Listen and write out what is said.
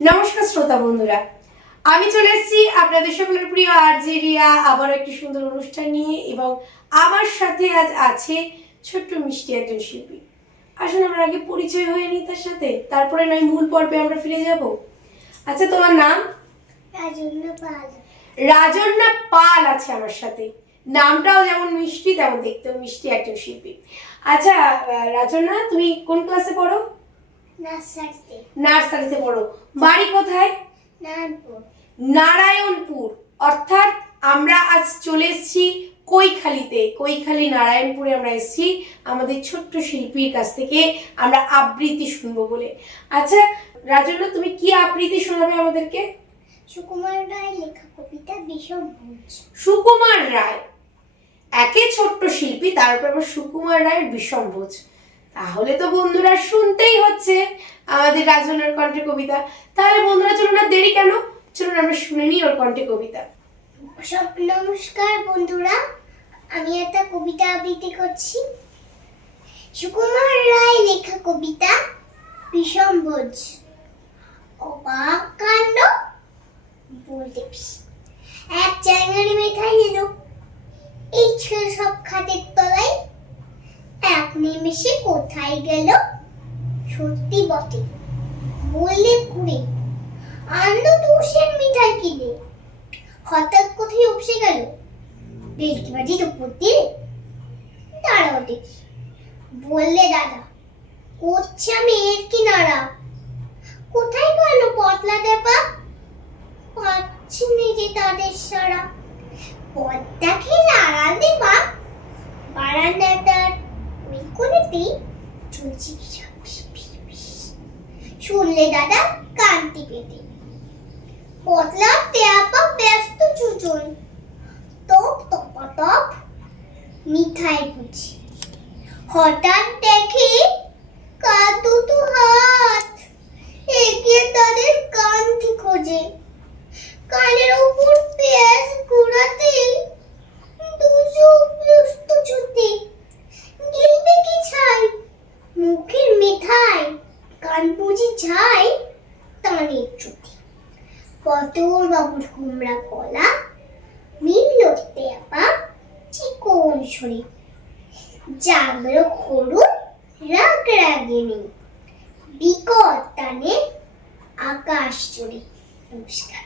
নমস্কার শ্রোতা বন্ধুরা। আমি চলে এসেছি আপনাদের সকলের প্রিয় আর্জেরিয়া আবার একটি সুন্দর অনুষ্ঠান নিয়ে এবং আমার সাথে আজ আছে ছোট্ট মিষ্টি একজন শিল্পী। আসুন আমরা আগে পরিচয় হয়ে নিই তার সাথে তারপরে নয় মূল পর্বে আমরা ফিরে যাব। আচ্ছা তোমার নাম? রাজন্য পাল। রাজন্না পাল আছে আমার সাথে। নামটাও যেমন মিষ্টি তেমন দেখতেও মিষ্টি একজন শিল্পী। আচ্ছা রাজন্না তুমি কোন ক্লাসে পড়ো? নার্সারিতে। পড়ো। বাড়ি কোথায়? নারায়ণপুর। অর্থাৎ আমরা আজ চলে এসেছি কৈখালিতে। কৈখালি নারায়ণপুরে আমরা এসেছি আমাদের ছোট্ট শিল্পীর কাছ থেকে আমরা আবৃত্তি শুনব বলে। আচ্ছা রাজন্য তুমি কি আবৃত্তি শোনাবে আমাদেরকে? সুকুমার রায় লেখা কবিতা বিষম ভুজ সুকুমার রায়। একে ছোট্ট শিল্পী তার উপর আবার সুকুমার রায়ের বিষমভোজ। তাহলে তো বন্ধুরা শুনতেই হচ্ছে। আমাদের রাজনার কণ্ঠে কবিতা। তাহলে বন্ধুরা চলুন আর দেরি কেন? চলুন আমরা শুনে নিই ওর কণ্ঠে কবিতা। সব নমস্কার বন্ধুরা। আমি একটা কবিতা আবৃত্তি করছি। সুকুমার রায় লেখা কবিতা, বিষম ভোজ অবাক কাণ্ড, বলতে এক জায়গায় মেথায় এলো। এই ছিল সব খাটের তলায়। এক নিমেষে কোথায় গেল? সত্যি বটে। বললে কুড়ে। আনলো তুষের মিঠাই কিনে। হঠাৎ কোথায় উপসে গেল? ভেটকি বাটির উপর দিয়ে দাঁড়াও দেখি। বললে, দাদা, করছে আমি এর কিনারা কোথায় গেল পতলা দেবা পাচ্ছি নিজে তাদের সারা পদ্মা খেলে আড়াল দেবা বারান্দাটার ওই কোণেতেই চলছে কিছু শুনলে দাদা কান্তি পেতে। পতলা পেয়াপা ব্যস্ত চুচুন টপ টপ টপ, মিঠাই বুঝি। হঠাৎ দেখি কার দুটো হাত। এগিয়ে তাদের কান্তি খোঁজে। কানের উপর পেঁয়াজ ঘোরাতে দুশো ব্যস্ত ছুটি গিলবে কি ছাই? মুখের মিঠাই। কান বুঝি তা টানের চুটি পটল বাবুর কুমড়া কলা মিলল পেপা চিকন শরীর জাগলো খরুন রাগ রাগিনী বিকট টানে আকাশ জুড়ে। নমস্কার।